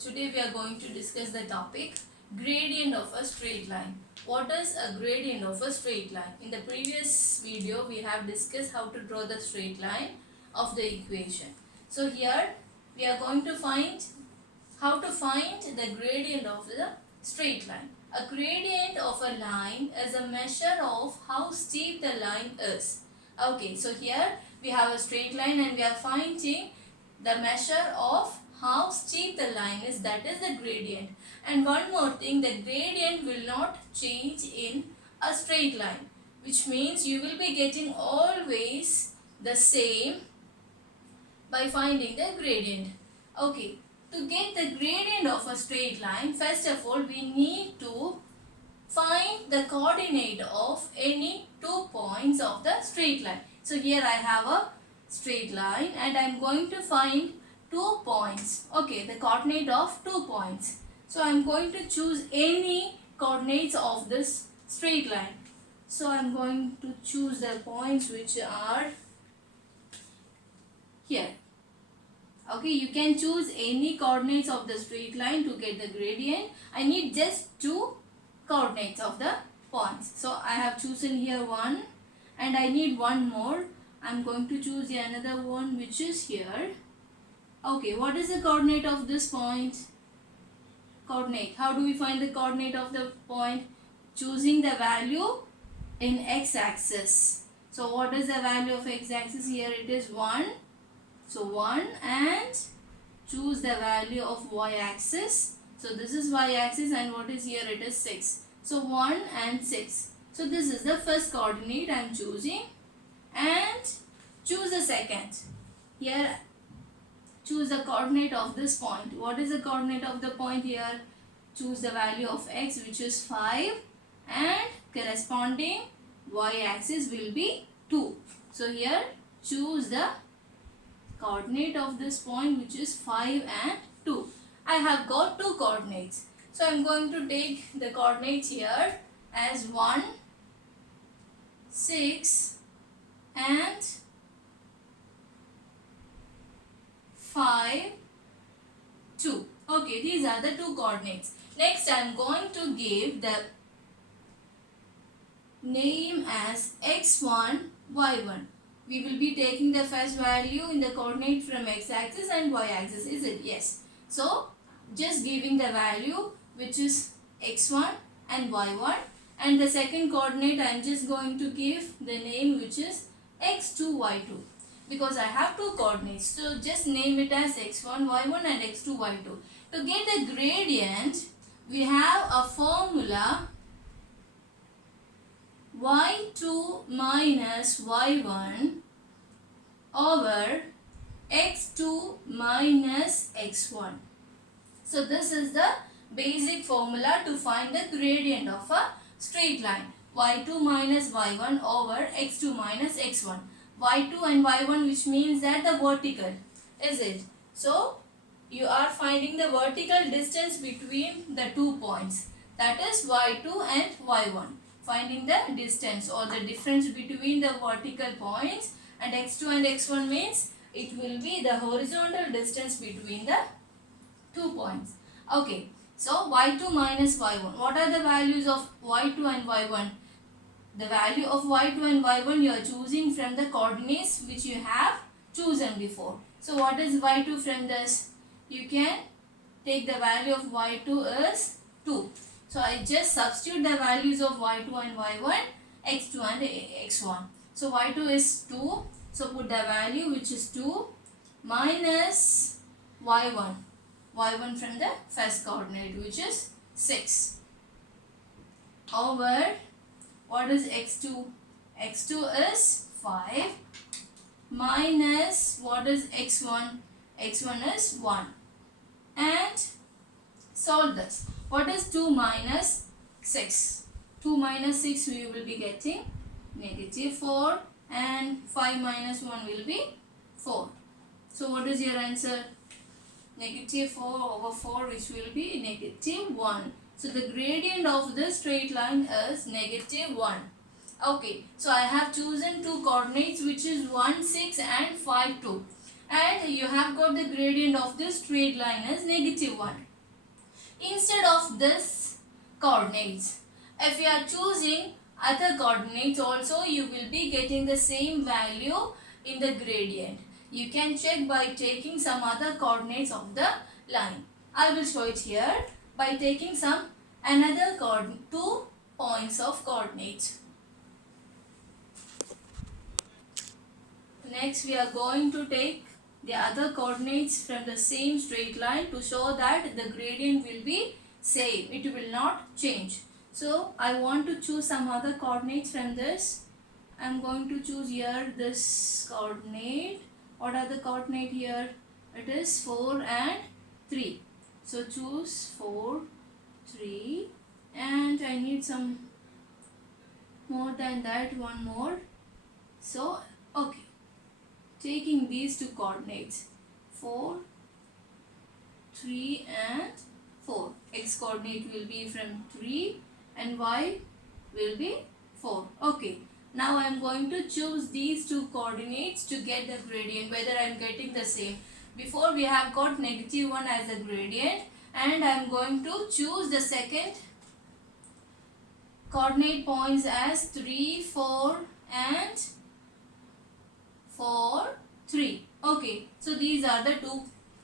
today we are going to discuss the topic gradient of a straight line. What is a gradient of a straight line? In the previous video we have discussed how to draw the straight line of the equation. So here we are going to find how to find the gradient of the straight line. A gradient of a line is a measure of how steep the line is. Okay, so here we have a straight line and we are finding the measure of how steep the line is, that is the gradient. And one more thing, the gradient will not change in a straight line, which means you will be getting always the same by finding the gradient. Okay, to get the gradient of a straight line, first of all we need to find the coordinate of any 2 points of the straight line. So here I have a straight line and I am going to find 2 points. Okay, the coordinate of 2 points. So I am going to choose any coordinates of this straight line. So I am going to choose the points which are here. Okay, you can choose any coordinates of the straight line to get the gradient. I need just 2 coordinates of the points. So I have chosen here 1 and I need one more. I am going to choose another one which is here. Okay, what is the coordinate of this point? Coordinate. How do we find the coordinate of the point? Choosing the value in x-axis. So what is the value of x-axis? Here it is 1. So 1 and choose the value of y-axis. So this is y-axis and what is here? It is 6. So 1 and 6. So this is the first coordinate I am choosing and choose the second. Here choose the coordinate of this point. What is the coordinate of the point here? Choose the value of x which is 5 and corresponding y-axis will be 2. So here choose the coordinate of this point which is 5 and 2. I have got 2 coordinates. So I am going to take the coordinates here as 1, 6 and 5, 2. Okay, these are the 2 coordinates. Next I am going to give the name as x1, y1. We will be taking the first value in the coordinate from x-axis and y-axis, is it? Yes. So just giving the value which is x1 and y1, and the second coordinate I am just going to give the name which is x2, y2, because I have 2 coordinates. So just name it as x1, y1 and x2, y2. To get the gradient, we have a formula y2 minus y1 over x2 minus x1. So this is the basic formula to find the gradient of a straight line. y2 minus y1 over x2 minus x1. y2 and y1, which means that the vertical, is it? So you are finding the vertical distance between the 2 points, that is y2 and y1. Finding the distance or the difference between the vertical points, and x2 and x1 means it will be the horizontal distance between the 2 points. Okay, so y2 minus y1. What are the values of y2 and y1? The value of y2 and y1 you are choosing from the coordinates which you have chosen before. So what is y2 from this? You can take the value of y2 as 2. So I just substitute the values of y2 and y1, x2 and x1. So y2 is 2. So put the value which is 2 minus y1. y1 from the first coordinate which is 6 over what is x2? x2 is 5 minus what is x1? x1 is 1 and solve this. What is 2 minus 6? 2 minus 6 we will be getting negative 4 and 5 minus 1 will be 4. So what is your answer? Negative 4 over 4, which will be negative 1. So the gradient of this straight line is negative 1. Okay, so I have chosen 2 coordinates which is 1, 6 and 5, 2. And you have got the gradient of this straight line as negative 1. instead of this coordinates. If you are choosing other coordinates also, you will be getting the same value in the gradient. You can check by taking some other coordinates of the line. I will show it here by taking some another 2 points of coordinates. Next we are going to take the other coordinates from the same straight line to show that the gradient will be same. It will not change. So I want to choose some other coordinates from this. I am going to choose here this coordinate. What are the coordinate here? It is 4 and 3. So choose 4, 3, and I need some more than that, one more. So okay, taking these two coordinates 4, 3 and 4. X coordinate will be from 3 and y will be 4. Okay. Now I am going to choose these two coordinates to get the gradient, whether I am getting the same. Before we have got -1 as a gradient, and I am going to choose the second coordinate points as 3, 4 and 4, 3. Okay, so these are the two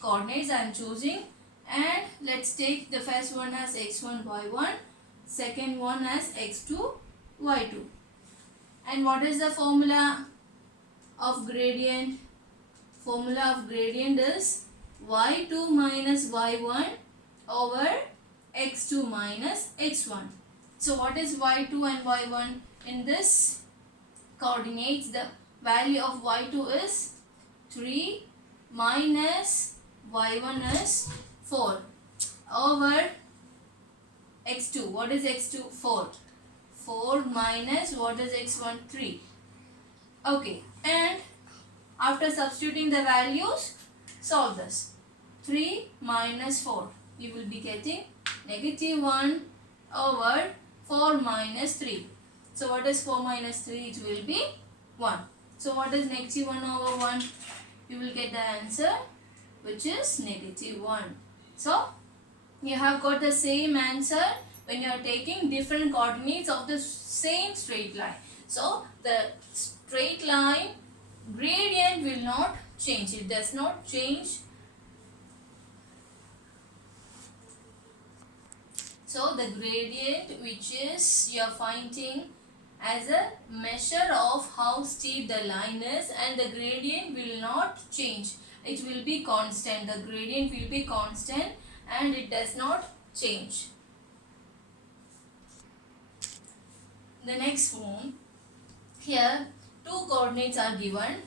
coordinates I am choosing, and let's take the first one as x1, y1, second one as x2, y2. And what is the formula of gradient? Formula of gradient is y2 minus y1 over x2 minus x1. So what is y2 and y1? In this coordinates, the value of y2 is 3 minus y1 is 4 over x2. What is x2? 4. 4 minus what is x1? 3. Okay, and after substituting the values, solve this. 3 minus 4. You will be getting -1 over 4 minus 3. So what is 4 minus 3? It will be 1. So what is -1 over 1? You will get the answer, which is -1. So you have got the same answer when you are taking different coordinates of the same straight line. So the straight line gradient will not change. It does not change. So the gradient which is you are finding as a measure of how steep the line is, and the gradient will not change. It will be constant. The gradient will be constant and it does not change. The next one, here two coordinates are given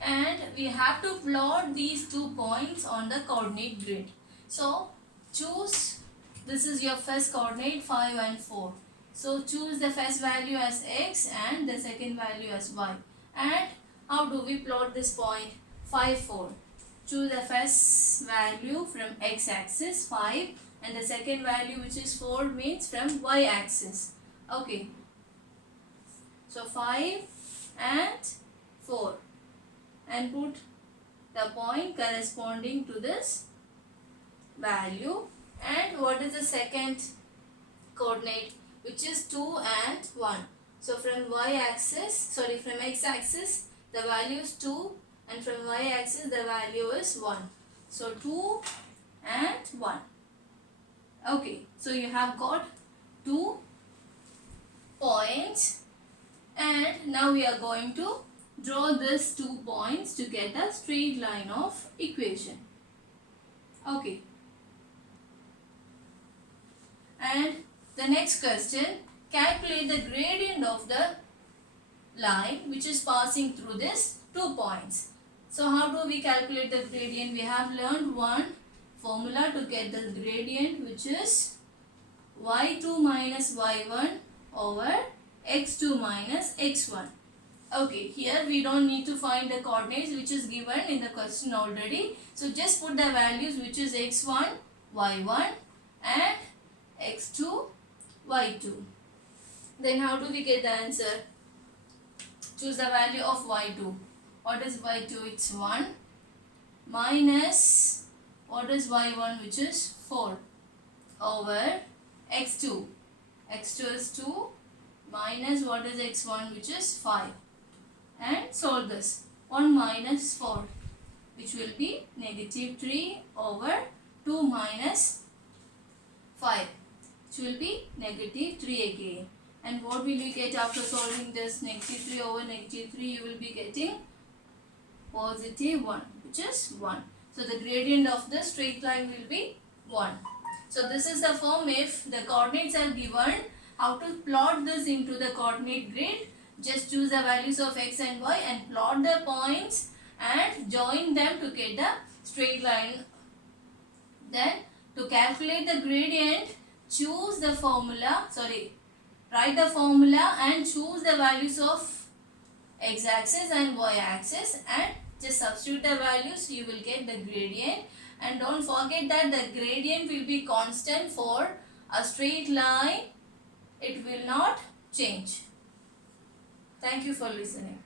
and we have to plot these 2 points on the coordinate grid. So choose, this is your first coordinate 5 and 4. So choose the first value as x and the second value as y. And how do we plot this point? 5, 4. Choose the first value from x axis 5 and the second value, which is 4, means from y axis. Okay. So 5 and 4, and put the point corresponding to this value. And what is the second coordinate, which is 2 and 1. So from y axis, from x axis the value is 2 and from y axis the value is 1. So 2 and 1. Okay, so you have got 2 points, and now we are going to draw these 2 points to get a straight line of equation. Okay. And the next question, calculate the gradient of the line which is passing through these 2 points. So how do we calculate the gradient? We have learned one formula to get the gradient, which is y2 minus y1 over x2 minus x1. Okay, here we don't need to find the coordinates which is given in the question already. So just put the values, which is x1, y1 and x2, y2. Then how do we get the answer? Choose the value of y2. What is y2? It's 1 minus what is y1, which is 4. over x2. x2 is 2 minus what is x1, which is 5. And solve this. 1 minus 4, which will be negative 3 over 2 minus 5, which will be negative 3 again. And what will you get after solving this? Negative 3 over negative 3, you will be getting positive 1, which is 1. So the gradient of the straight line will be 1. So this is the form if the coordinates are given. How to plot this into the coordinate grid? Just choose the values of x and y and plot the points and join them to get the straight line. Then to calculate the gradient, choose the formula, write the formula and choose the values of x-axis and y-axis and just substitute the values, you will get the gradient. And don't forget that the gradient will be constant for a straight line. It will not change. Thank you for listening.